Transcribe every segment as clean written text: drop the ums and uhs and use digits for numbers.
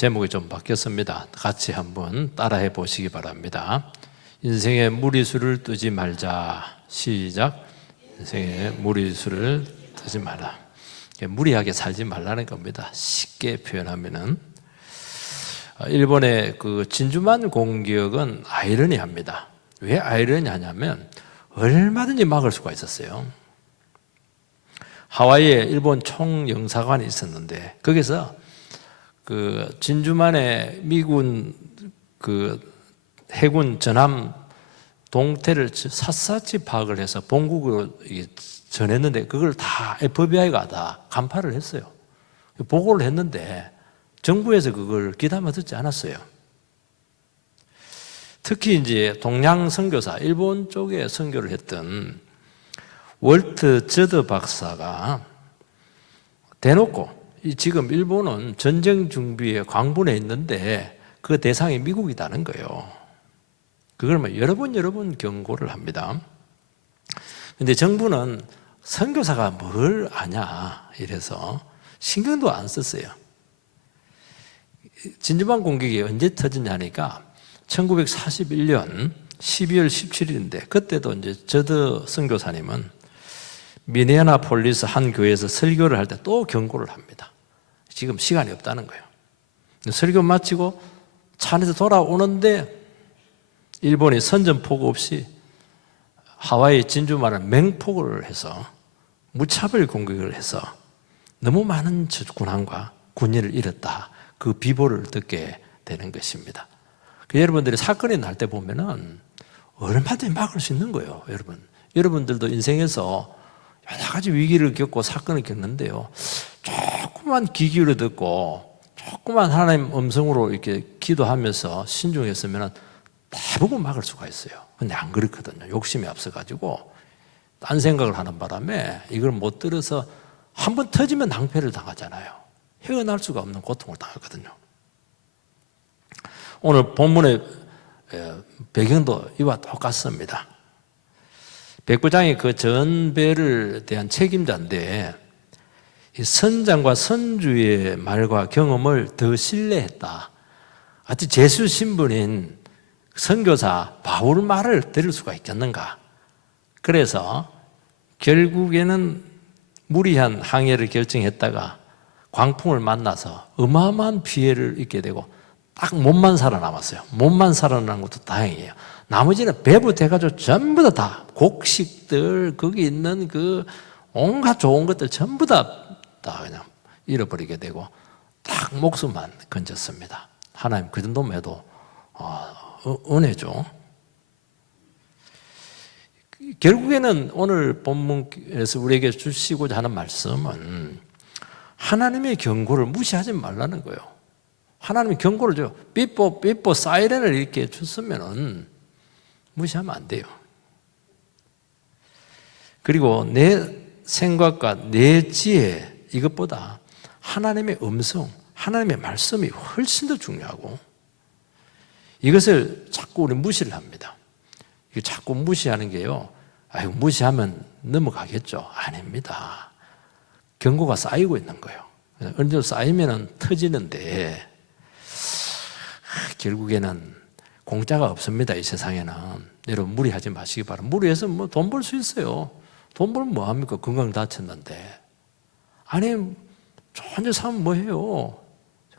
제목이 좀 바뀌었습니다. 같이 한번 따라해 보시기 바랍니다. 인생의 무리수를 뜨지 말자. 시작. 인생의 무리수를 뜨지 마라. 무리하게 살지 말라는 겁니다. 쉽게 표현하면은. 일본의 그 진주만 공격은 아이러니합니다. 왜 아이러니하냐면 얼마든지 막을 수가 있었어요. 하와이에 일본 총영사관이 있었는데 거기서 그 진주만의 미군 그 해군 전함 동태를 샅샅이 파악을 해서 본국으로 전했는데 그걸 다 FBI가 다 간파를 했어요. 보고를 했는데 정부에서 그걸 귀담아 듣지 않았어요. 특히 이제 동양 선교사, 일본 쪽에 선교를 했던 월트 저드 박사가 대놓고 지금 일본은 전쟁 준비에 광분에 있는데 그 대상이 미국이라는 거예요. 그걸 여러 번 경고를 합니다. 그런데 정부는 선교사가 뭘 아냐 이래서 신경도 안 썼어요. 진주만 공격이 언제 터졌냐니까 1941년 12월 17일인데 그때도 이제 저드 선교사님은 미네아폴리스 한 교회에서 설교를 할 때 또 경고를 합니다. 지금 시간이 없다는 거예요. 설교 마치고 차 안에서 돌아오는데 일본이 선전포고 없이 하와이 진주만을 맹폭을 해서 무차별 공격을 해서 너무 많은 군함과 군인을 잃었다. 그 비보를 듣게 되는 것입니다. 여러분들이 사건이 날 때 보면은 얼마든지 막을 수 있는 거예요. 여러분들도 인생에서 여러 가지 위기를 겪고 사건을 겪는데요. 조금만 귀 기울여 듣고 조금만 하나님 음성으로 이렇게 기도하면서 신중했으면 대부분 막을 수가 있어요. 근데 안 그렇거든요. 욕심이 앞서가지고 딴 생각을 하는 바람에 이걸 못 들어서 한번 터지면 낭패를 당하잖아요. 헤어날 수가 없는 고통을 당하거든요. 오늘 본문의 배경도 이와 똑같습니다. 백부장이 그 전배를 대한 책임자인데 이 선장과 선주의 말과 경험을 더 신뢰했다. 아주 제수 신분인 선교사 바울 말을 들을 수가 있겠는가? 그래서 결국에는 무리한 항해를 결정했다가 광풍을 만나서 어마어마한 피해를 입게 되고 딱 몸만 살아남았어요. 몸만 살아남은 것도 다행이에요. 나머지는 배부돼가지고 전부 다 곡식들 거기 있는 그 온갖 좋은 것들 전부 다 그냥 잃어버리게 되고 딱 목숨만 건졌습니다. 하나님 그 정도면 해도 은혜죠. 결국에는 오늘 본문에서 우리에게 주시고자 하는 말씀은 하나님의 경고를 무시하지 말라는 거예요. 하나님의 경고를 줘요. 삐뽀 사이렌을 이렇게 줬으면은 무시하면 안 돼요. 그리고 내 생각과 내 지혜 이것보다 하나님의 음성, 하나님의 말씀이 훨씬 더 중요하고 이것을 자꾸 우리 무시를 합니다. 이거 자꾸 무시하는 게요. 아이고 무시하면 넘어가겠죠. 아닙니다. 경고가 쌓이고 있는 거예요. 어느 정도 쌓이면 터지는데 결국에는 공짜가 없습니다. 이 세상에는. 여러분 무리하지 마시기 바랍니다. 무리해서 뭐 돈 벌 수 있어요. 돈 벌면 뭐합니까? 건강 다쳤는데. 아니 혼자 사면 뭐해요?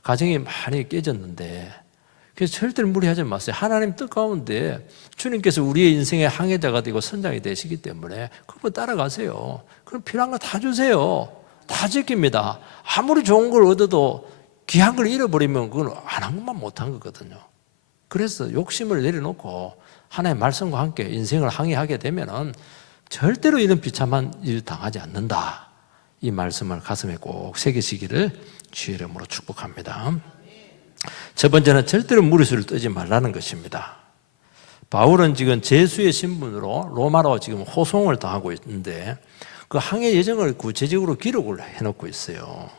가정이 많이 깨졌는데. 그래서 절대로 무리하지 마세요. 하나님 뜻 가운데 주님께서 우리의 인생의 항해자가 되고 선장이 되시기 때문에 그거 따라가세요. 그럼 필요한 거 다 주세요. 다 지킵니다. 아무리 좋은 걸 얻어도 귀한 걸 잃어버리면 그건 안 한 것만 못한 거거든요. 그래서 욕심을 내려놓고 하나님의 말씀과 함께 인생을 항해하게 되면은 절대로 이런 비참한 일 당하지 않는다. 이 말씀을 가슴에 꼭 새기시기를 주의 이름으로 축복합니다. 첫 번째는 절대로 무리수를 뜨지 말라는 것입니다. 바울은 지금 제수의 신분으로 로마로 지금 호송을 당하고 있는데 그 항해 예정을 구체적으로 기록을 해놓고 있어요.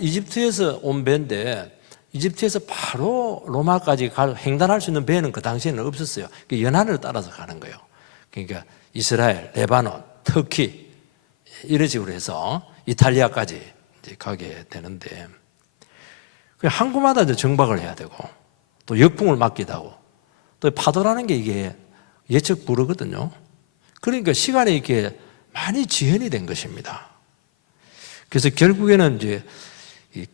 이집트에서 온 배인데 이집트에서 바로 로마까지 횡단할 수 있는 배는 그 당시에는 없었어요. 연안을 따라서 가는 거예요. 그러니까 이스라엘, 레바논, 터키 이런 식으로 해서 이탈리아까지 이제 가게 되는데, 그 항구마다 이제 정박을 해야 되고, 또 역풍을 맞기도 하고, 또 파도라는 게 이게 예측 불허거든요. 그러니까 시간이 이렇게 많이 지연이 된 것입니다. 그래서 결국에는 이제 이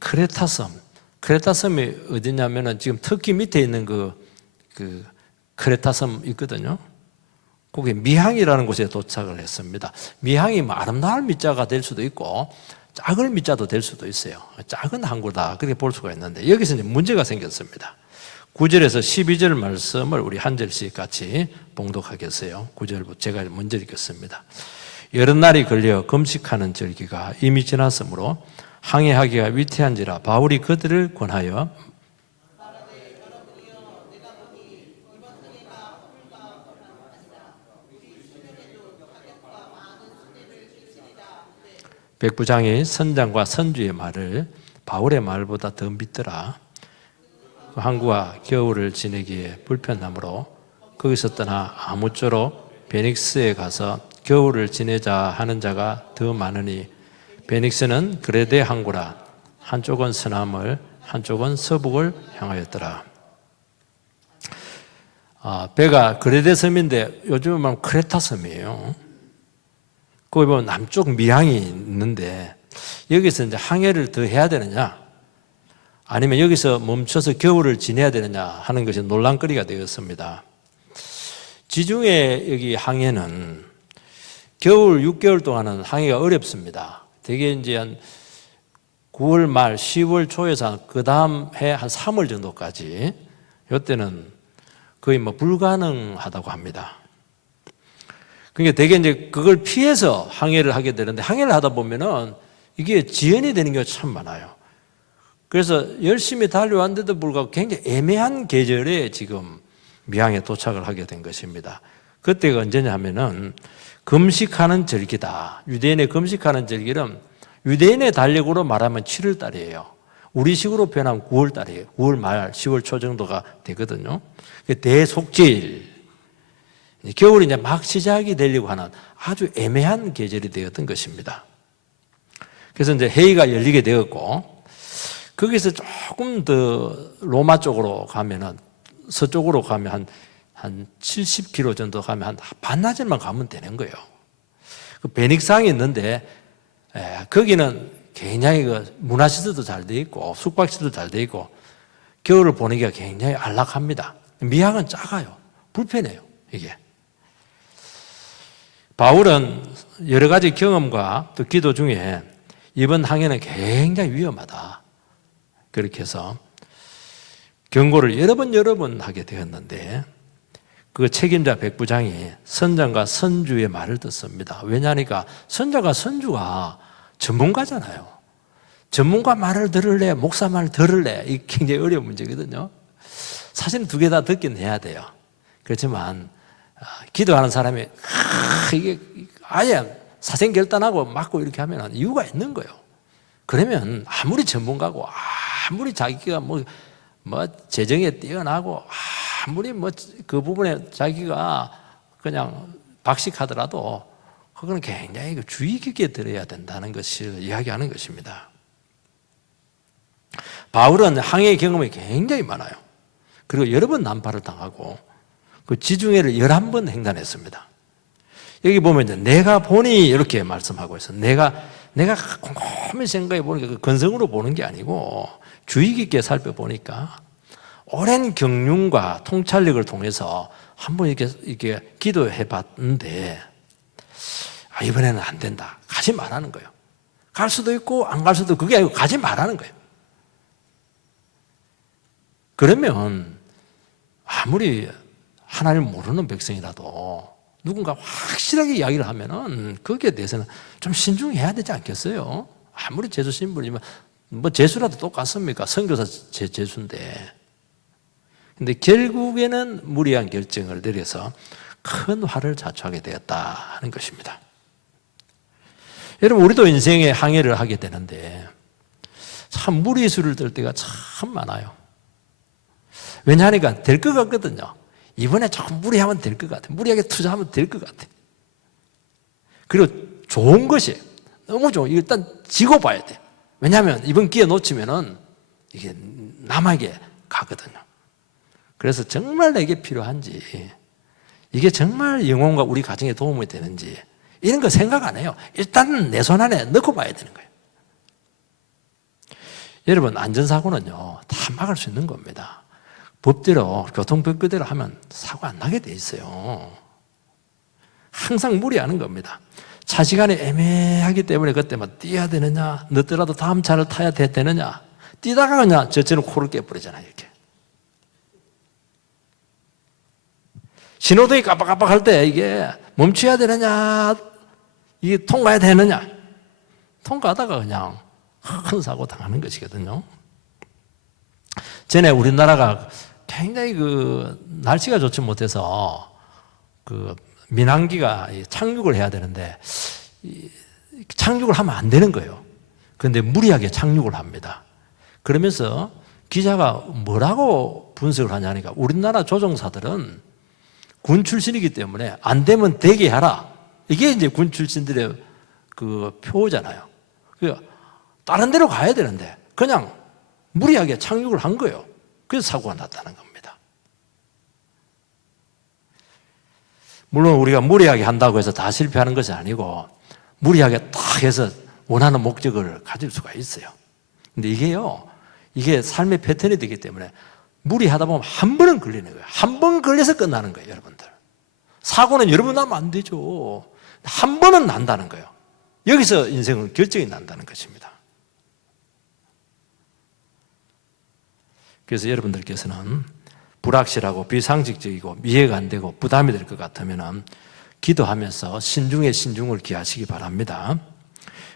크레타섬이 어디냐면은 지금 터키 밑에 있는 그 크레타섬 있거든요. 거기 미항이라는 곳에 도착을 했습니다. 미항이 뭐 아름다운 미자가 될 수도 있고 작은 미자도 될 수도 있어요. 작은 항구다 그렇게 볼 수가 있는데 여기서 이제 문제가 생겼습니다. 9절에서 12절 말씀을 우리 한 절씩 같이 봉독하겠어요. 9절부터 제가 먼저 읽겠습니다. 여러 날이 걸려 금식하는 절기가 이미 지났으므로 항해하기가 위태한지라 바울이 그들을 권하여 백부장이 선장과 선주의 말을 바울의 말보다 더 믿더라. 항구와 겨울을 지내기에 불편하므로 거기서 떠나 아무쪼록 베닉스에 가서 겨울을 지내자 하는 자가 더 많으니 베닉스는 그레데 항구라. 한쪽은 서남을 한쪽은 서북을 향하였더라. 배가 그레데 섬인데 요즘은 말하면 크레타 섬이에요. 거기 보면 남쪽 미항이 있는데 여기서 이제 항해를 더 해야 되느냐 아니면 여기서 멈춰서 겨울을 지내야 되느냐 하는 것이 논란거리가 되었습니다. 지중해 여기 항해는 겨울 6개월 동안은 항해가 어렵습니다. 대개 이제 한 9월 말 10월 초에서 그 다음 해 한 3월 정도까지 이때는 거의 뭐 불가능하다고 합니다. 그러니까 대개 이제 그걸 피해서 항해를 하게 되는데 항해를 하다 보면은 이게 지연이 되는 경우가 참 많아요. 그래서 열심히 달려왔는데도 불구하고 굉장히 애매한 계절에 지금 미항에 도착을 하게 된 것입니다. 그때가 언제냐 하면은 금식하는 절기다. 유대인의 금식하는 절기는 유대인의 달력으로 말하면 7월 달이에요. 우리식으로 표현하면 9월 달이에요. 9월 말, 10월 초 정도가 되거든요. 대속제일. 겨울이 이제 막 시작이 되려고 하는 아주 애매한 계절이 되었던 것입니다. 그래서 이제 회의가 열리게 되었고, 거기서 조금 더 로마 쪽으로 가면은, 서쪽으로 가면 한 70km 정도 가면 한 반나절만 가면 되는 거예요. 그 베닉상이 있는데, 거기는 굉장히 그 문화시설도 잘 돼 있고, 숙박시설도 잘 돼 있고, 겨울을 보내기가 굉장히 안락합니다. 미항은 작아요. 불편해요, 이게. 바울은 여러 가지 경험과 또 기도 중에 이번 항해는 굉장히 위험하다. 그렇게 해서 경고를 여러 번 하게 되었는데 그 책임자 백부장이 선장과 선주의 말을 듣습니다. 왜냐하니까 선장과 선주가 전문가잖아요. 전문가 말을 들을래, 목사 말을 들을래, 이게 굉장히 어려운 문제거든요. 사실은 두 개 다 듣긴 해야 돼요. 그렇지만 기도하는 사람이 이게 아예 사생결단하고 맞고 이렇게 하면 이유가 있는 거예요. 그러면 아무리 전문가고 아무리 자기가 뭐 재정에 뛰어나고 아무리 그 부분에 자기가 그냥 박식하더라도 그거는 굉장히 주의 깊게 들어야 된다는 것을 이야기하는 것입니다. 바울은 항해 경험이 굉장히 많아요. 그리고 여러 번 난파를 당하고 그 지중해를 11번 횡단했습니다. 여기 보면 이제 내가 보니 이렇게 말씀하고 있어요. 내가 곰곰이 생각해 보니까 그 건성으로 보는 게 아니고 주의 깊게 살펴보니까 오랜 경륜과 통찰력을 통해서 한번 이렇게 기도해 봤는데 이번에는 안 된다. 가지 말라는 거예요. 갈 수도 있고 안 갈 수도 그게 아니고 가지 말라는 거예요. 그러면 아무리 하나님을 모르는 백성이라도 누군가 확실하게 이야기를 하면은 거기에 대해서는 좀 신중해야 되지 않겠어요? 아무리 재수 신분이면 뭐 재수라도 똑같습니까? 선교사 재수인데. 근데 결국에는 무리한 결정을 내려서 큰 화를 자초하게 되었다 하는 것입니다. 여러분 우리도 인생에 항해를 하게 되는데 참 무리수를 들 때가 참 많아요. 왜냐하니까 될 것 같거든요. 이번에 조금 무리하면 될 것 같아. 무리하게 투자하면 될 것 같아. 그리고 좋은 것이 너무 좋은 일단 지고 봐야 돼. 왜냐하면 이번 기회 놓치면은 이게 남에게 가거든요. 그래서 정말 내게 필요한지, 이게 정말 영혼과 우리 가정에 도움이 되는지 이런 거 생각 안 해요. 일단 내 손 안에 넣고 봐야 되는 거예요. 여러분, 안전사고는요 다 막을 수 있는 겁니다. 법대로, 교통법규대로 하면 사고 안 나게 돼 있어요. 항상 무리하는 겁니다. 차 시간이 애매하기 때문에 그때 막 뛰어야 되느냐, 늦더라도 다음 차를 타야 되느냐, 뛰다가 그냥 저처럼 코를 깨버리잖아요. 이렇게 신호등이 깜빡깜빡할 때 이게 멈춰야 되느냐, 이게 통과해야 되느냐, 통과하다가 그냥 큰 사고 당하는 것이거든요. 전에 우리나라가 굉장히 날씨가 좋지 못해서 민항기가 착륙을 해야 되는데 착륙을 하면 안 되는 거예요. 그런데 무리하게 착륙을 합니다. 그러면서 기자가 뭐라고 분석을 하냐니까, 우리나라 조종사들은 군 출신이기 때문에 안 되면 되게 하라. 이게 이제 군 출신들의 표잖아요. 다른 데로 가야 되는데 그냥 무리하게 착륙을 한 거예요. 그래서 사고가 났다는 겁니다. 물론 우리가 무리하게 한다고 해서 다 실패하는 것이 아니고, 무리하게 딱 해서 원하는 목적을 가질 수가 있어요. 근데 이게 삶의 패턴이 되기 때문에 무리하다 보면 한 번은 걸리는 거예요. 한 번 걸려서 끝나는 거예요, 여러분들. 사고는 여러 번 나면 안 되죠. 한 번은 난다는 거예요. 여기서 인생은 결정이 난다는 것입니다. 그래서 여러분들께서는 불확실하고 비상식적이고 이해가 안 되고 부담이 될 것 같으면 기도하면서 신중에 신중을 기하시기 바랍니다.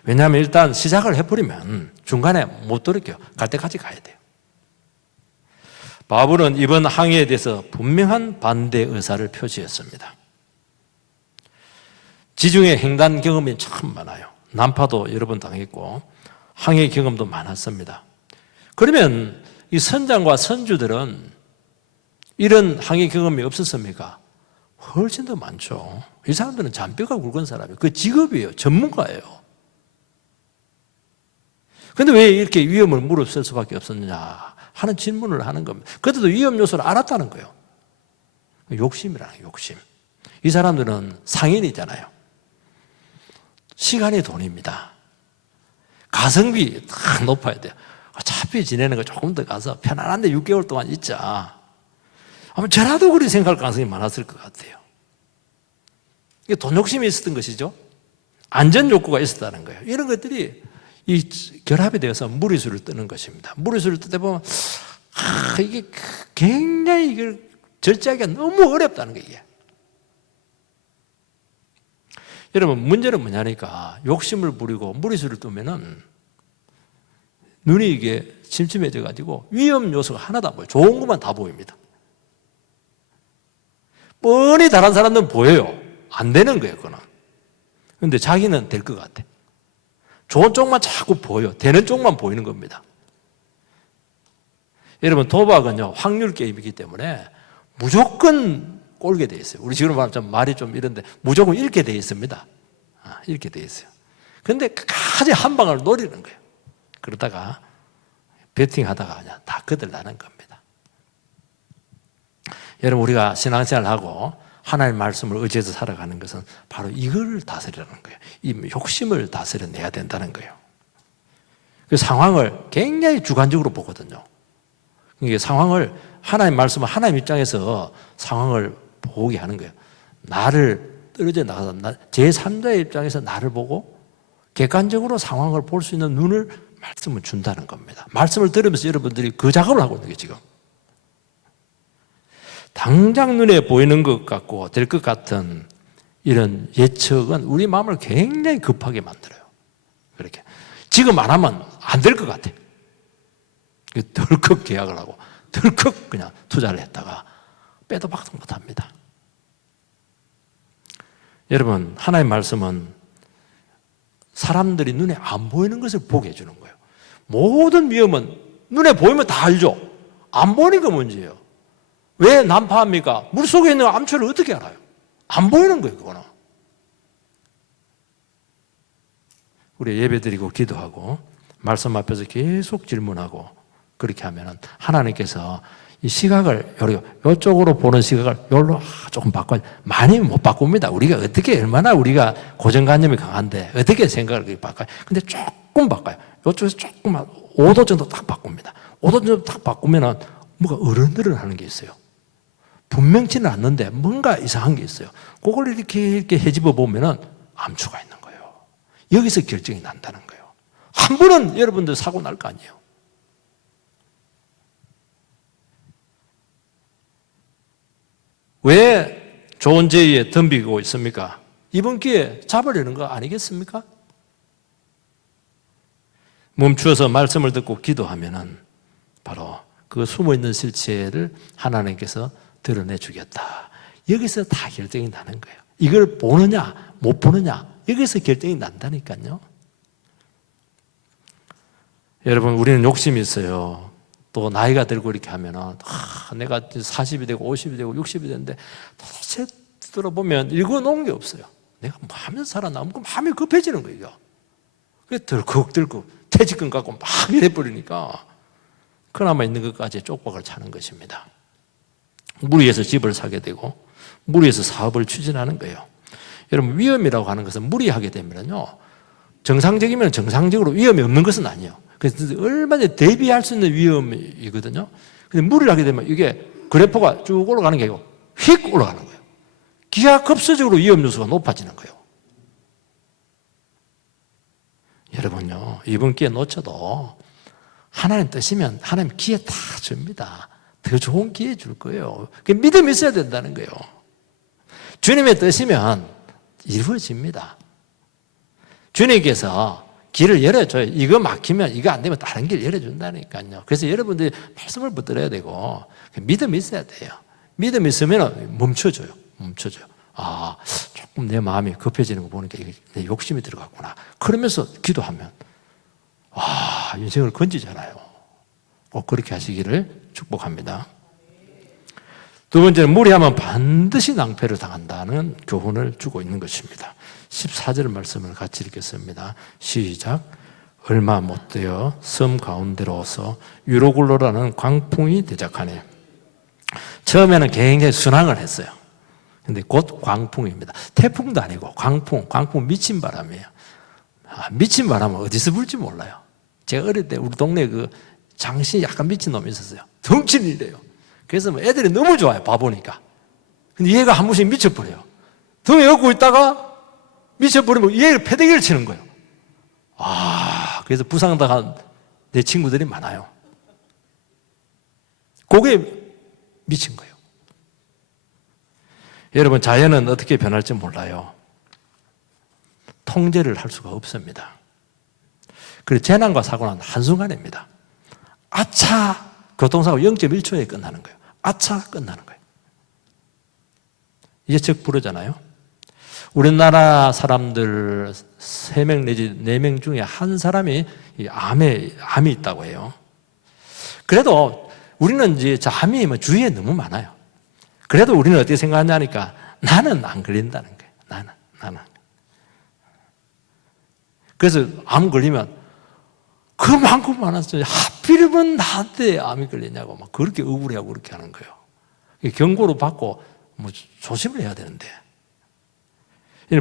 왜냐하면 일단 시작을 해버리면 중간에 못 돌이켜요. 갈 때까지 가야 돼요. 바울은 이번 항해에 대해서 분명한 반대 의사를 표시했습니다. 지중해 횡단 경험이 참 많아요. 난파도 여러 번 당했고 항해 경험도 많았습니다. 그러면 이 선장과 선주들은 이런 항해 경험이 없었습니까? 훨씬 더 많죠. 이 사람들은 잔뼈가 굵은 사람이에요. 그 직업이에요. 전문가예요. 그런데 왜 이렇게 위험을 무릅쓸 수밖에 없었느냐 하는 질문을 하는 겁니다. 그때도 위험 요소를 알았다는 거예요. 욕심이라는 거예요. 욕심. 이 사람들은 상인이잖아요. 시간이 돈입니다. 가성비 다 높아야 돼요. 어차피 지내는 거 조금 더 가서 편안한데 6개월 동안 있자. 아마 저라도 그렇게 생각할 가능성이 많았을 것 같아요. 이게 돈 욕심이 있었던 것이죠. 안전 욕구가 있었다는 거예요. 이런 것들이 이 결합이 되어서 무리수를 뜨는 것입니다. 무리수를 뜨다 보면 이게 굉장히 이걸 절제하기가 너무 어렵다는 거예요. 이게. 여러분, 문제는 뭐냐니까, 욕심을 부리고 무리수를 뜨면은 눈이 이게 침침해져 가지고 위험 요소가 하나도 안 보여요. 좋은 것만 다 보입니다. 뻔히 다른 사람들은 보여요. 안 되는 거예요, 그거는. 그런데 자기는 될 것 같아. 좋은 쪽만 자꾸 보여. 되는 쪽만 보이는 겁니다. 여러분, 도박은요, 확률 게임이기 때문에 무조건 꼴게 돼 있어요. 우리 지금 말이 좀 이런데 무조건 잃게 돼 있습니다. 잃게 돼 있어요. 그런데 끝까지 한 방을 노리는 거예요. 그러다가 배팅하다가 그냥 다 거들나는 겁니다. 여러분, 우리가 신앙생활하고 하나님의 말씀을 의지해서 살아가는 것은 바로 이걸 다스리라는 거예요. 이 욕심을 다스려내야 된다는 거예요. 그 상황을 굉장히 주관적으로 보거든요. 이게 상황을, 하나님 말씀은 하나님 입장에서 상황을 보게 하는 거예요. 나를 떨어져 나가서 제3자의 입장에서 나를 보고 객관적으로 상황을 볼 수 있는 눈을 말씀을 준다는 겁니다. 말씀을 들으면서 여러분들이 그 작업을 하고 있는 거예요, 지금. 당장 눈에 보이는 것 같고 될 것 같은 이런 예측은 우리 마음을 굉장히 급하게 만들어요. 그렇게. 지금 안 하면 안 될 것 같아. 덜컥 계약을 하고 덜컥 그냥 투자를 했다가 빼도 박도 못 합니다. 여러분, 하나님의 말씀은 사람들이 눈에 안 보이는 것을 보게 해주는 거예요. 모든 위험은 눈에 보이면 다 알죠. 안 보이는 게 문제예요. 왜 난파합니까? 물속에 있는 암초를 어떻게 알아요? 안 보이는 거예요, 그거는. 우리 예배드리고 기도하고 말씀 앞에서 계속 질문하고 그렇게 하면은 하나님께서 이 시각을 이쪽으로 보는 시각을 여기로 조금 바꿔. 많이 못 바꿉니다. 우리가 어떻게 얼마나 우리가 고정관념이 강한데 어떻게 생각을 그렇게 바꿔요. 근데 조금 바꿔요. 이쪽에서 조금만 5도 정도 딱 바꿉니다. 5도 정도 딱 바꾸면은 뭐가 어른들을 하는 게 있어요. 분명치는 않는데 뭔가 이상한 게 있어요. 그걸 이렇게 헤집어 보면은 암초가 있는 거예요. 여기서 결정이 난다는 거예요. 한 번은 여러분들 사고 날 거 아니에요. 왜 좋은 죄에 덤비고 있습니까? 이번 기회에 잡으려는 거 아니겠습니까? 멈추어서 말씀을 듣고 기도하면은 바로 그 숨어있는 실체를 하나님께서 드러내 주겠다. 여기서 다 결정이 나는 거예요. 이걸 보느냐 못 보느냐 여기서 결정이 난다니까요. 여러분 우리는 욕심이 있어요. 또 나이가 들고 이렇게 하면은 내가 40이 되고 50이 되고 60이 되는데 도대체 들어보면 읽어놓은 게 없어요. 내가 뭐 하면서 살아남고 마음이 급해지는 거예요. 그래서 덜컥 퇴직금 갖고 막 이래버리니까 그나마 있는 것까지 쪽박을 차는 것입니다. 무리해서 집을 사게 되고 무리해서 사업을 추진하는 거예요. 여러분 위험이라고 하는 것은 무리하게 되면요 정상적이면 정상적으로 위험이 없는 것은 아니에요. 그래서 얼마든지 대비할 수 있는 위험이거든요. 근데 무리를 하게 되면 이게 그래프가 쭉 올라가는 게 아니고 휙 올라가는 거예요. 기하급수적으로 위험 요소가 높아지는 거예요. 여러분요 이번 기회 놓쳐도 하나님 뜻이면 하나님 기회 다 줍니다. 더 좋은 기회 줄 거예요. 믿음이 있어야 된다는 거예요. 주님의 뜻이면 이루어집니다. 주님께서 길을 열어줘요. 이거 막히면 이거 안 되면 다른 길 열어준다니까요. 그래서 여러분들이 말씀을 붙들어야 되고 믿음이 있어야 돼요. 믿음이 있으면 멈춰줘요. 조금 내 마음이 급해지는 거 보니까 이게 내 욕심이 들어갔구나. 그러면서 기도하면 인생을 건지잖아요. 꼭 그렇게 하시기를 축복합니다. 두 번째는 무리하면 반드시 낭패를 당한다는 교훈을 주고 있는 것입니다. 14절 말씀을 같이 읽겠습니다. 시작. 얼마 못되어 섬 가운데로서 유로굴로라는 광풍이 대적하네. 처음에는 굉장히 순항을 했어요. 근데 곧 광풍입니다. 태풍도 아니고 광풍 미친 바람이에요. 미친 바람은 어디서 불지 몰라요. 제가 어릴 때 우리 동네에 그 장신이 약간 미친 놈이 있었어요. 덩치는 이래요. 그래서 뭐 애들이 너무 좋아요. 봐보니까. 근데 얘가 한 번씩 미쳐버려요. 등에 업고 있다가 미쳐버리면 얘를 패대기를 치는 거예요. 그래서 부상당한 내 친구들이 많아요. 그게 미친 거예요. 여러분 자연은 어떻게 변할지 몰라요. 통제를 할 수가 없습니다. 그리고 재난과 사고는 한순간입니다. 아차! 교통사고 0.1초에 끝나는 거예요. 아차! 끝나는 거예요. 예측 불허잖아요. 우리나라 사람들 3명 내지 4명 중에 한 사람이 암이 있다고 해요. 그래도 우리는 이제 암이 주위에 너무 많아요. 그래도 우리는 어떻게 생각하냐니까 나는 안 걸린다는 거예요. 나는. 그래서 암 걸리면 그만큼 많았어요. 하필이면 나한테 암이 걸리냐고 막 그렇게 억울해하고 그렇게 하는 거예요. 경고를 받고 뭐 조심을 해야 되는데.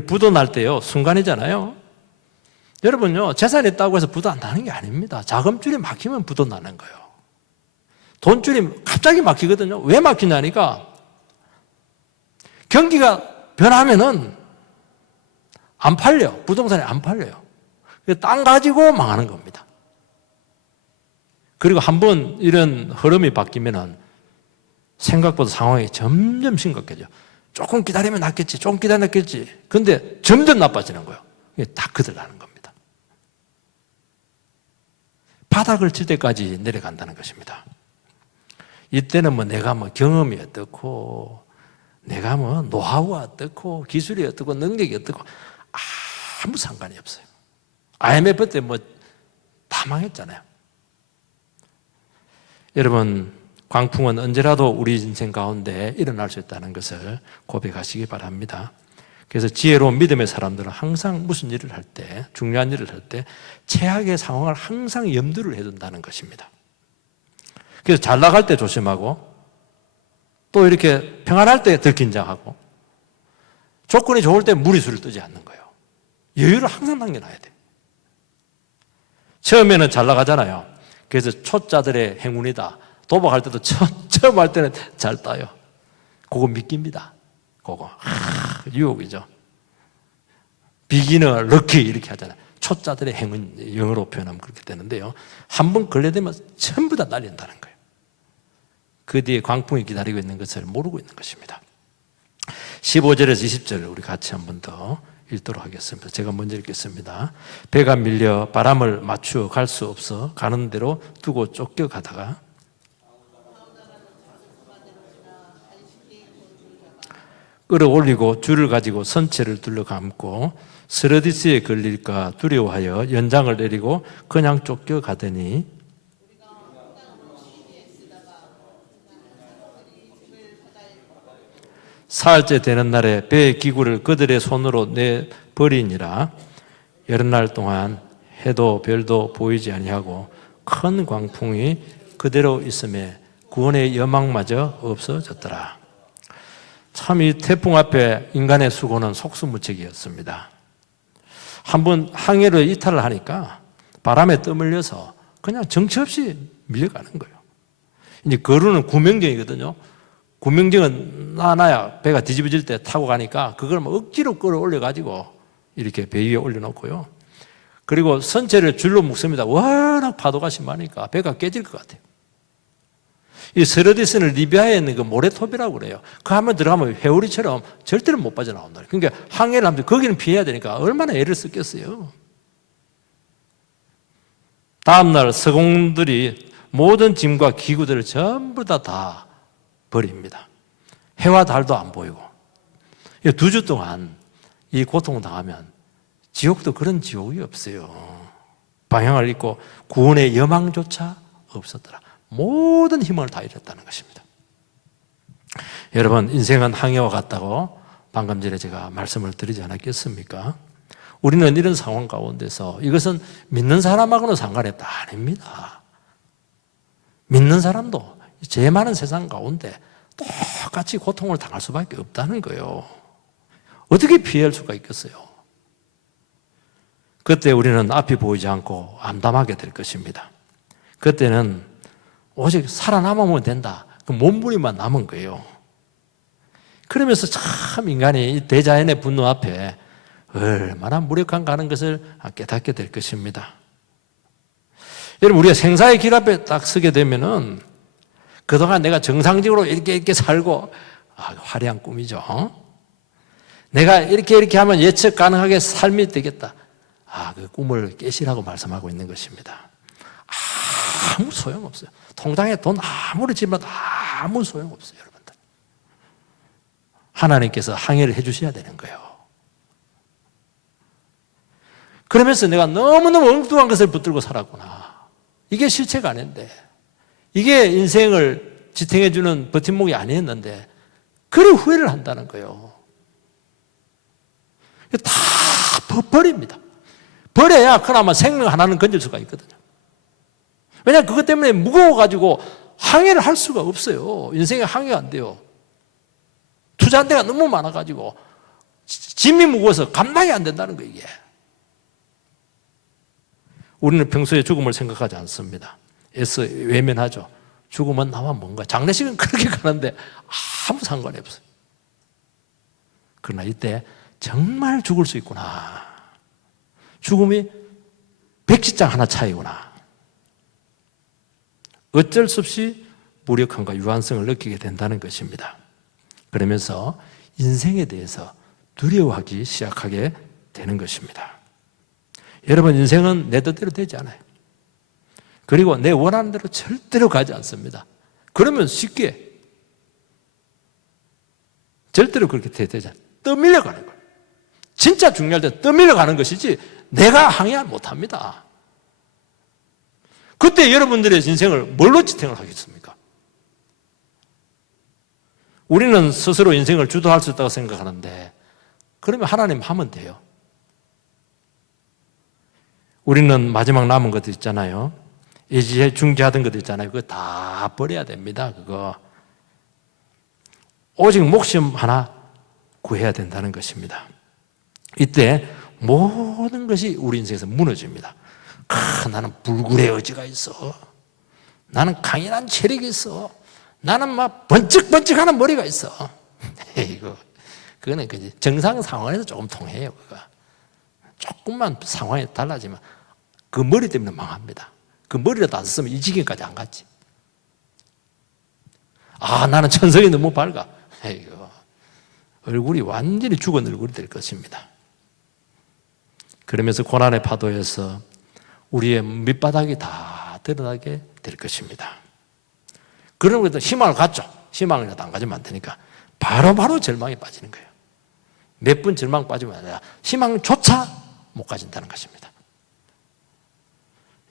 부도 날 때요, 순간이잖아요. 여러분요, 재산이 있다고 해서 부도 안 나는 게 아닙니다. 자금줄이 막히면 부도 나는 거예요. 돈줄이 갑자기 막히거든요. 왜 막히냐니까 경기가 변하면은 안 팔려. 부동산이 안 팔려요. 땅 가지고 망하는 겁니다. 그리고 한번 이런 흐름이 바뀌면은 생각보다 상황이 점점 심각해져. 조금 기다리면 낫겠지. 조금 기다렸겠지. 근데 점점 나빠지는 거예요. 이게 다 거들나는 겁니다. 바닥을 칠 때까지 내려간다는 것입니다. 이때는 뭐 내가 뭐 경험이 어떻고, 내가 뭐 노하우가 어떻고, 기술이 어떻고, 능력이 어떻고, 아무 상관이 없어요. IMF 때 뭐 다 망했잖아요. 여러분, 광풍은 언제라도 우리 인생 가운데 일어날 수 있다는 것을 고백하시기 바랍니다. 그래서 지혜로운 믿음의 사람들은 항상 무슨 일을 할 때, 중요한 일을 할 때 최악의 상황을 항상 염두를 해둔다는 것입니다. 그래서 잘 나갈 때 조심하고 또 이렇게 평안할 때 덜 긴장하고 조건이 좋을 때 무리수를 뜨지 않는 거예요. 여유를 항상 남겨놔야 돼요. 처음에는 잘 나가잖아요. 그래서 초짜들의 행운이다. 도박할 때도 처음 할 때는 잘 따요. 그거 믿깁니다. 그거 유혹이죠. 비기너 럭키 이렇게 하잖아요. 초짜들의 행운, 영어로 표현하면 그렇게 되는데요. 한번 걸려되면 전부 다 날린다는 거예요. 그 뒤에 광풍이 기다리고 있는 것을 모르고 있는 것입니다. 15절에서 20절 우리 같이 한 번 더 읽도록 하겠습니다. 제가 먼저 읽겠습니다. 배가 밀려 바람을 맞추어 갈 수 없어 가는 대로 두고 쫓겨가다가 끌어올리고 줄을 가지고 선체를 둘러감고 스러디스에 걸릴까 두려워하여 연장을 내리고 그냥 쫓겨가더니 사흘째 되는 날에 배의 기구를 그들의 손으로 내버리니라. 여러 날 동안 해도 별도 보이지 아니하고 큰 광풍이 그대로 있음에 구원의 여망마저 없어졌더라. 참 이 태풍 앞에 인간의 수고는 속수무책이었습니다. 한번 항해를 이탈을 하니까 바람에 떠밀려서 그냥 정처 없이 밀려가는 거예요. 이제 거루는 구명정이거든요. 구명정은 나야 배가 뒤집어질 때 타고 가니까 그걸 막 억지로 끌어올려가지고 이렇게 배 위에 올려놓고요. 그리고 선체를 줄로 묶습니다. 워낙 파도가 심하니까 배가 깨질 것 같아요. 이 스르디스는 리비아에 있는 그 모래톱이라고 그래요. 그 한번 들어가면 회오리처럼 절대로 못 빠져나온다. 그러니까 항해를 하면 거기는 피해야 되니까 얼마나 애를 썼겠어요. 다음날 서공들이 모든 짐과 기구들을 전부 다 버립니다. 해와 달도 안 보이고 2주 동안 이 고통을 당하면 지옥도 그런 지옥이 없어요. 방향을 잃고 구원의 여망조차 없었더라. 모든 힘을 다 잃었다는 것입니다. 여러분, 인생은 항해와 같다고 방금 전에 제가 말씀을 드리지 않았겠습니까? 우리는 이런 상황 가운데서 이것은 믿는 사람하고는 상관이 아닙니다. 믿는 사람도 죄 많은 세상 가운데 똑같이 고통을 당할 수밖에 없다는 거예요. 어떻게 피할 수가 있겠어요? 그때 우리는 앞이 보이지 않고 암담하게 될 것입니다. 그때는 오직 살아남으면 된다. 그 몸부림만 남은 거예요. 그러면서 참 인간이 이 대자연의 분노 앞에 얼마나 무력한가 하는 것을 깨닫게 될 것입니다. 여러분, 우리가 생사의 길 앞에 딱 서게 되면은 그동안 내가 정상적으로 이렇게 살고, 화려한 꿈이죠. 내가 이렇게 하면 예측 가능하게 삶이 되겠다. 그 꿈을 깨시라고 말씀하고 있는 것입니다. 아무 소용없어요. 통장에 돈 아무리 집어도 아무 소용없어요, 여러분들. 하나님께서 항해를 해주셔야 되는 거예요. 그러면서 내가 너무너무 엉뚱한 것을 붙들고 살았구나. 이게 실체가 아닌데, 이게 인생을 지탱해주는 버팀목이 아니었는데, 그런 후회를 한다는 거예요. 다 버립니다. 버려야 그나마 생명 하나는 건질 수가 있거든요. 왜냐하면 그것 때문에 무거워가지고 항해를 할 수가 없어요. 인생에 항해가 안 돼요. 투자한 데가 너무 많아가지고 짐이 무거워서 감당이 안 된다는 거예요, 이게. 우리는 평소에 죽음을 생각하지 않습니다. 애써 외면하죠. 죽음은 나와 뭔가. 장례식은 그렇게 가는데 아무 상관이 없어요. 그러나 이때 정말 죽을 수 있구나. 죽음이 백지장 하나 차이구나. 어쩔 수 없이 무력함과 유한성을 느끼게 된다는 것입니다. 그러면서 인생에 대해서 두려워하기 시작하게 되는 것입니다. 여러분, 인생은 내 뜻대로 되지 않아요. 그리고 내 원하는 대로 절대로 가지 않습니다. 그러면 쉽게 절대로 그렇게 되지 않아요. 떠밀려가는 거예요. 진짜 중요할 때 떠밀려가는 것이지 내가 항해 못합니다. 그때 여러분들의 인생을 뭘로 지탱을 하겠습니까? 우리는 스스로 인생을 주도할 수 있다고 생각하는데 그러면 하나님 하면 돼요. 우리는 마지막 남은 것들 있잖아요. 예지에 중지하던 것들 있잖아요. 그거 다 버려야 됩니다. 그거. 오직 목숨 하나 구해야 된다는 것입니다. 이때 모든 것이 우리 인생에서 무너집니다. 나는 불굴의 의지가 있어. 나는 강인한 체력이 있어. 나는 막 번쩍번쩍하는 머리가 있어. 그거는 정상 상황에서 조금 통해요. 그거. 조금만 상황이 달라지면 그 머리 때문에 망합니다. 그 머리라도 안 쓰면 이 지경까지 안 갔지. 나는 천성이 너무 밝아. 얼굴이 완전히 죽은 얼굴이 될 것입니다. 그러면서 고난의 파도에서 우리의 밑바닥이 다 드러나게 될 것입니다. 그런 것도 희망을 갖죠. 희망이라도 안 가지면 안 되니까 바로 절망에 빠지는 거예요. 몇 분 절망 빠지면 아니라 희망조차 못 가진다는 것입니다.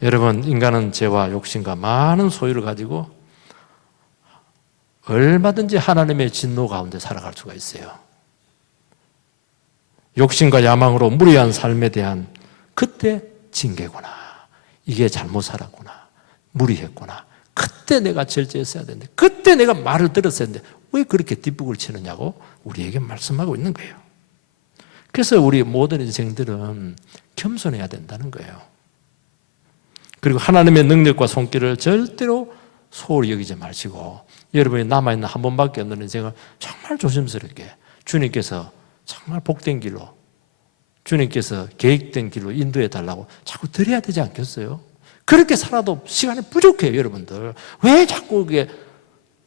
여러분, 인간은 죄와 욕심과 많은 소유를 가지고 얼마든지 하나님의 진노 가운데 살아갈 수가 있어요. 욕심과 야망으로 무리한 삶에 대한 그때 징계구나. 이게 잘못 살았구나. 무리했구나. 그때 내가 절제했어야 되는데, 그때 내가 말을 들었어야 되는데 왜 그렇게 뒷북을 치느냐고 우리에게 말씀하고 있는 거예요. 그래서 우리 모든 인생들은 겸손해야 된다는 거예요. 그리고 하나님의 능력과 손길을 절대로 소홀히 여기지 마시고, 여러분이 남아있는 한 번밖에 없는 인생을 정말 조심스럽게 주님께서 정말 복된 길로, 주님께서 계획된 길로 인도해 달라고 자꾸 드려야 되지 않겠어요? 그렇게 살아도 시간이 부족해요, 여러분들. 왜 자꾸 그게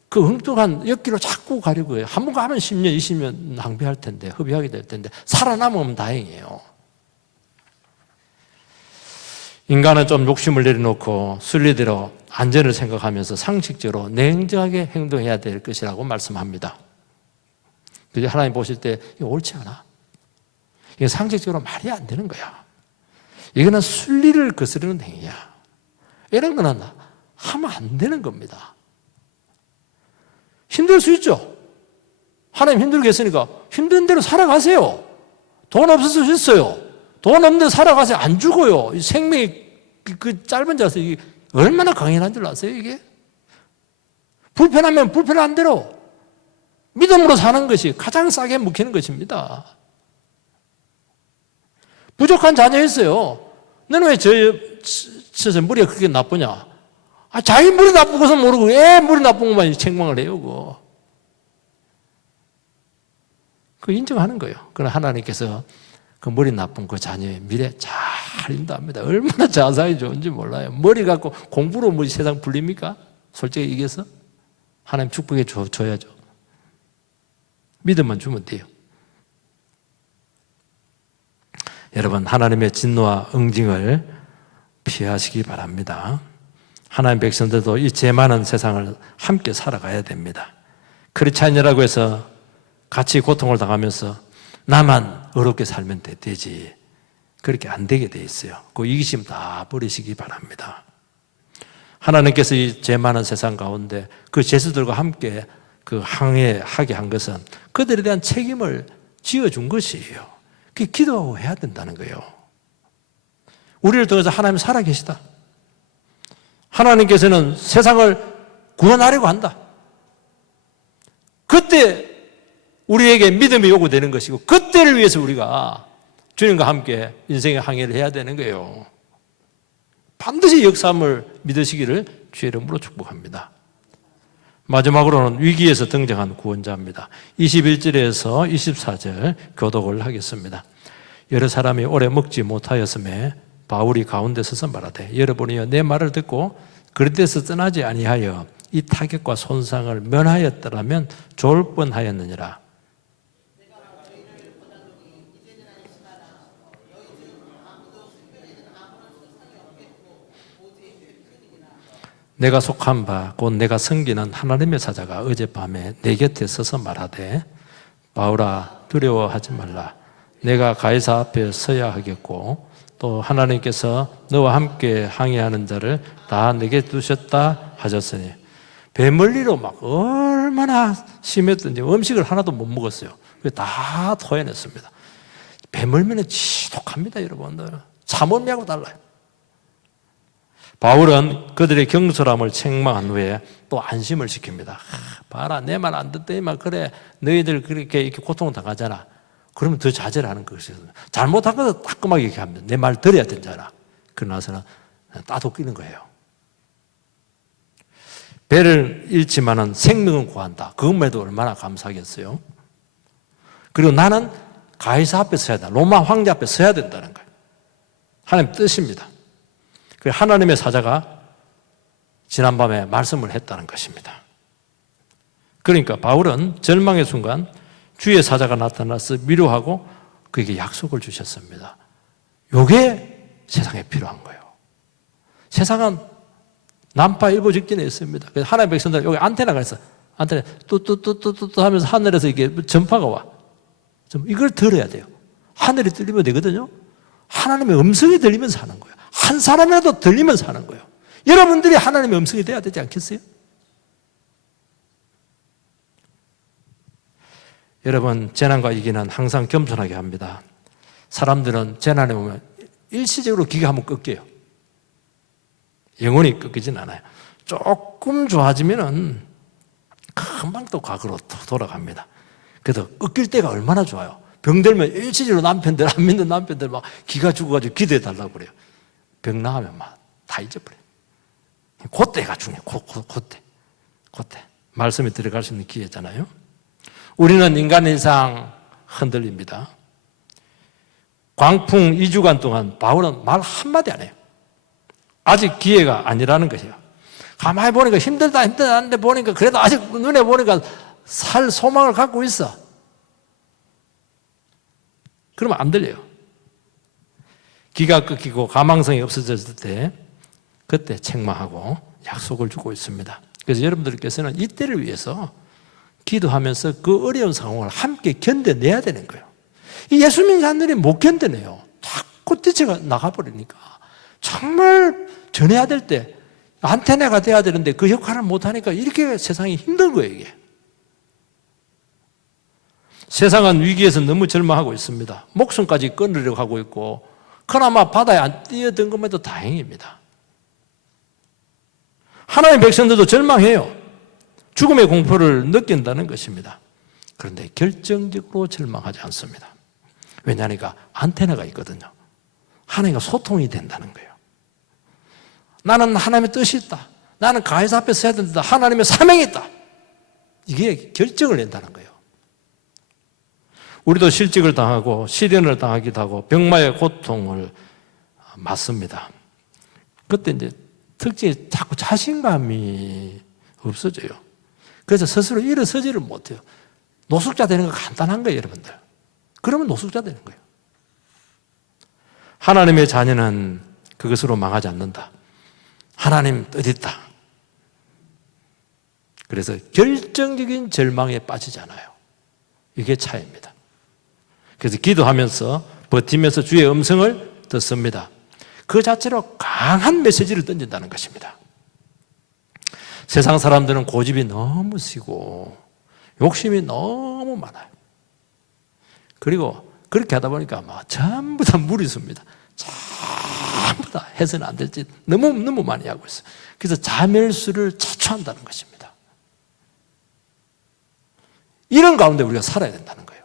그 엉뚱한 옆길로 자꾸 가려고 해요? 한 번 가면 10년, 20년 낭비할 텐데, 허비하게 될 텐데, 살아남으면 다행이에요. 인간은 좀 욕심을 내려놓고 순리대로 안전을 생각하면서 상식적으로 냉정하게 행동해야 될 것이라고 말씀합니다. 그래서 하나님 보실 때 이거 옳지 않아. 이게 상식적으로 말이 안 되는 거야. 이거는 순리를 거스르는 행위야. 이런 거는 하면 안 되는 겁니다. 힘들 수 있죠. 하나님 힘들게 했으니까 힘든 대로 살아가세요. 돈 없을 수 있어요. 돈 없는 데 살아가세요. 안 죽어요. 생명이 그 짧은 자세 이게 얼마나 강인한 줄 아세요, 이게? 불편하면 불편한 대로 믿음으로 사는 것이 가장 싸게 먹히는 것입니다. 부족한 자녀 있어요. 너는 왜 저 머리가 그렇게 나쁘냐? 자기 머리 나쁜 것은 모르고 애 머리 나쁜 것만 책망을 해요, 그거 인정하는 거예요. 그러나 하나님께서 그 머리 나쁜 그 자녀의 미래 잘 인도합니다. 얼마나 자상이 좋은지 몰라요. 머리 갖고 공부로 뭐 세상 불립니까? 솔직히 얘기해서 하나님 축복해 줘야죠. 믿음만 주면 돼요. 여러분, 하나님의 진노와 응징을 피하시기 바랍니다. 하나님 백성들도 이 죄 많은 세상을 함께 살아가야 됩니다. 그렇지 않냐라고 해서 같이 고통을 당하면서 나만 어렵게 살면 되지. 그렇게 안 되게 돼 있어요. 그 이기심 다 버리시기 바랍니다. 하나님께서 이 죄 많은 세상 가운데 그 죄수들과 함께 그 항해하게 한 것은 그들에 대한 책임을 지어준 것이에요. 그게 기도해야 된다는 거예요. 우리를 통해서 하나님 살아계시다. 하나님께서는 세상을 구원하려고 한다. 그때 우리에게 믿음이 요구되는 것이고, 그때를 위해서 우리가 주님과 함께 인생의 항해를 해야 되는 거예요. 반드시 역사함을 믿으시기를 주의 이름으로 축복합니다. 마지막으로는 위기에서 등장한 구원자입니다. 21절에서 24절 교독을 하겠습니다. 여러 사람이 오래 먹지 못하였음에 바울이 가운데 서서 말하되, 여러분이여 내 말을 듣고 그릇 데서 떠나지 아니하여 이 타격과 손상을 면하였더라면 좋을 뻔하였느니라. 내가 속한 바 곧 내가 섬기는 하나님의 사자가 어젯밤에 내 곁에 서서 말하되, 바울아 두려워하지 말라. 내가 가이사 앞에 서야 하겠고 또 하나님께서 너와 함께 항해하는 자를 다 내게 두셨다 하셨으니, 배멀리로 막 얼마나 심했던지 음식을 하나도 못 먹었어요. 다 토해냈습니다. 배멀미는 지독합니다, 여러분들. 사멀미하고 달라요. 바울은 그들의 경솔함을 책망한 후에 또 안심을 시킵니다. 봐라, 내 말 안 듣더니만 그래, 너희들 그렇게 이렇게 고통을 당하잖아. 그러면 더 자제를 하는 것이죠. 잘못한 것은 따끔하게 얘기합니다. 내 말 들어야 되잖아. 그러나서는 따돌리는 거예요. 배를 잃지만은 생명은 구한다. 그것만 해도 얼마나 감사하겠어요. 그리고 나는 가이사 앞에 서야 된다. 로마 황제 앞에 서야 된다는 거예요. 하나님 뜻입니다. 그 하나님의 사자가 지난밤에 말씀을 했다는 것입니다. 그러니까 바울은 절망의 순간 주의 사자가 나타나서 위로하고 그에게 약속을 주셨습니다. 이게 세상에 필요한 거예요. 세상은 난파 일보 직전에 있습니다. 그래서 하나님의 백성들 여기 안테나가 있어. 안테나 뚜뚜뚜뚜뚜 하면서 하늘에서 이게 전파가 와. 이걸 들어야 돼요. 하늘이 들리면 되거든요. 하나님의 음성이 들리면서 하는 거예요. 한 사람이라도 들리면서 하는 거예요. 여러분들이 하나님의 음성이 돼야 되지 않겠어요? 여러분, 재난과 위기는 항상 겸손하게 합니다. 사람들은 재난에 오면 일시적으로 기가 한번 꺾여요. 영원히 꺾이진 않아요. 조금 좋아지면은 금방 또 과거로 돌아갑니다. 그래도 꺾일 때가 얼마나 좋아요. 병들면 일시적으로 남편들, 안 믿는 남편들 막 기가 죽어가지고 기도해 달라고 그래요. 병 나가면 막 다 잊어버려요. 그때가 중요해요. 그때. 말씀에 들어갈 수 있는 기회잖아요. 우리는 인간 인상 흔들립니다. 광풍 2주간 동안 바울은 말 한마디 안 해요. 아직 기회가 아니라는 것이에요. 가만히 보니까 힘들다는데 보니까 그래도 아직 눈에 보니까 살 소망을 갖고 있어. 그러면 안 들려요. 기가 끊기고 가망성이 없어졌을 때 그때 책망하고 약속을 주고 있습니다. 그래서 여러분들께서는 이때를 위해서 기도하면서 그 어려운 상황을 함께 견뎌내야 되는 거예요. 이 예수 믿는 사람들이 못 견뎌내요. 자꾸 뛰쳐 나가버리니까. 정말 전해야 될 때 안테나가 돼야 되는데 그 역할을 못하니까 이렇게 세상이 힘든 거예요, 이게. 세상은 위기에서 너무 절망하고 있습니다. 목숨까지 끊으려고 하고 있고, 그나마 바다에 안 뛰어든 것만도 다행입니다. 하나님의 백성들도 절망해요. 죽음의 공포를 느낀다는 것입니다. 그런데 결정적으로 절망하지 않습니다. 왜냐하니까 안테나가 있거든요. 하나님과 소통이 된다는 거예요. 나는 하나님의 뜻이 있다. 나는 가해사 앞에 서야 된다. 하나님의 사명이 있다. 이게 결정을 낸다는 거예요. 우리도 실직을 당하고 시련을 당하기도 하고 병마의 고통을 맞습니다. 그때 이제 특징이 자꾸 자신감이 없어져요. 그래서 스스로 일어서지를 못해요. 노숙자 되는 거 간단한 거예요, 여러분들. 그러면 노숙자 되는 거예요. 하나님의 자녀는 그것으로 망하지 않는다. 하나님 뜻 있다. 그래서 결정적인 절망에 빠지지 않아요. 이게 차이입니다. 그래서 기도하면서 버티면서 주의 음성을 듣습니다. 그 자체로 강한 메시지를 던진다는 것입니다. 세상 사람들은 고집이 너무 세고 욕심이 너무 많아요. 그리고 그렇게 하다 보니까 막 전부 다 무리수입니다. 전부 다 해서는 안 될지 너무 많이 하고 있어요. 그래서 자멸수를 자초한다는 것입니다. 이런 가운데 우리가 살아야 된다는 거예요.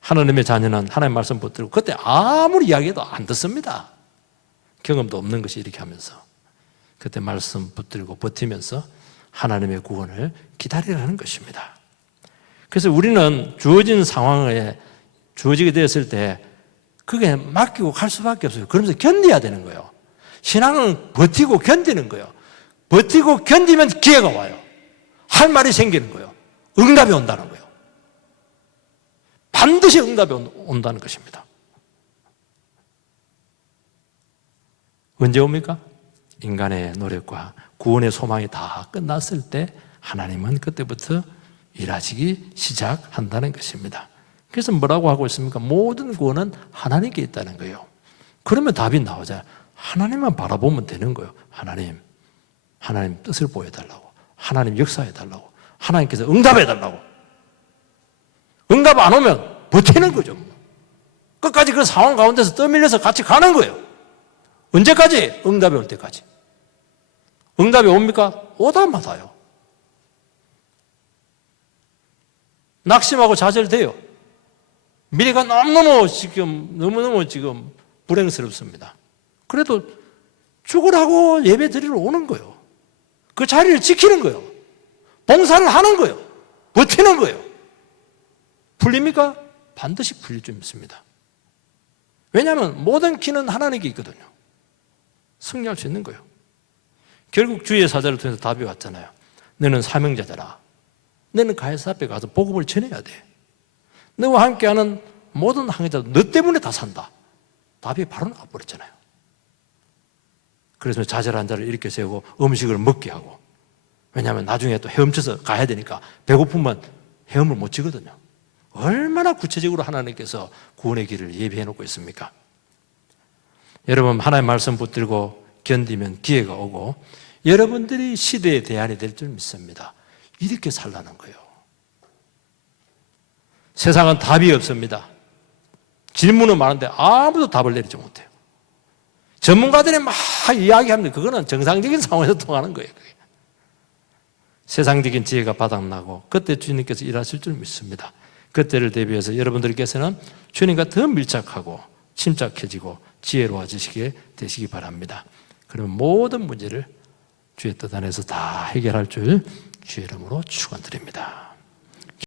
하나님의 자녀는 하나님 말씀 붙들고 그때 아무리 이야기해도 안 듣습니다. 경험도 없는 것이 이렇게 하면서 그때 말씀 붙들고 버티면서 하나님의 구원을 기다리라는 것입니다. 그래서 우리는 주어진 상황에 주어지게 되었을 때 그게 맡기고 갈 수밖에 없어요. 그러면서 견뎌야 되는 거예요. 신앙은 버티고 견디는 거예요. 버티고 견디면 기회가 와요. 할 말이 생기는 거예요. 응답이 온다는 거예요. 반드시 응답이 온다는 것입니다. 언제 옵니까? 인간의 노력과 구원의 소망이 다 끝났을 때 하나님은 그때부터 일하시기 시작한다는 것입니다. 그래서 뭐라고 하고 있습니까? 모든 구원은 하나님께 있다는 거예요. 그러면 답이 나오잖아요. 하나님만 바라보면 되는 거예요. 하나님 뜻을 보여달라고. 하나님 역사해달라고. 하나님께서 응답해달라고. 응답 안 오면 버티는 거죠. 끝까지 그 상황 가운데서 떠밀려서 같이 가는 거예요. 언제까지? 응답이 올 때까지. 응답이 옵니까? 오다마다요. 낙심하고 좌절돼요. 미래가 너무너무 지금 불행스럽습니다. 그래도 죽으라고 예배 드리러 오는 거예요. 그 자리를 지키는 거예요. 봉사를 하는 거예요. 버티는 거예요. 풀립니까? 반드시 풀릴 줄 믿습니다. 왜냐하면 모든 키는 하나님께 있거든요. 승리할 수 있는 거예요. 결국 주의 사자를 통해서 답이 왔잖아요. 너는 사명자잖아. 너는 가이사 앞에 가서 복음을 전해야 돼. 너와 함께하는 모든 항해자도 너 때문에 다 산다. 답이 바로 나와버렸잖아요. 그래서 좌절한 자를 일으켜 세우고 음식을 먹게 하고, 왜냐하면 나중에 또 헤엄쳐서 가야 되니까 배고프면 헤엄을 못 치거든요. 얼마나 구체적으로 하나님께서 구원의 길을 예비해 놓고 있습니까? 여러분, 하나님의 말씀 붙들고 견디면 기회가 오고 여러분들이 시대의 대안이 될 줄 믿습니다. 이렇게 살라는 거예요. 세상은 답이 없습니다. 질문은 많은데 아무도 답을 내리지 못해요. 전문가들이 막 이야기합니다. 그거는 정상적인 상황에서 통하는 거예요. 그게. 세상적인 지혜가 바닥나고 그때 주님께서 일하실 줄 믿습니다. 그때를 대비해서 여러분들께서는 주님과 더 밀착하고 침착해지고 지혜로워지시게 되시기 바랍니다. 그러면 모든 문제를 주의 뜻 안에서 다 해결할 줄 주의 이름으로 축원드립니다.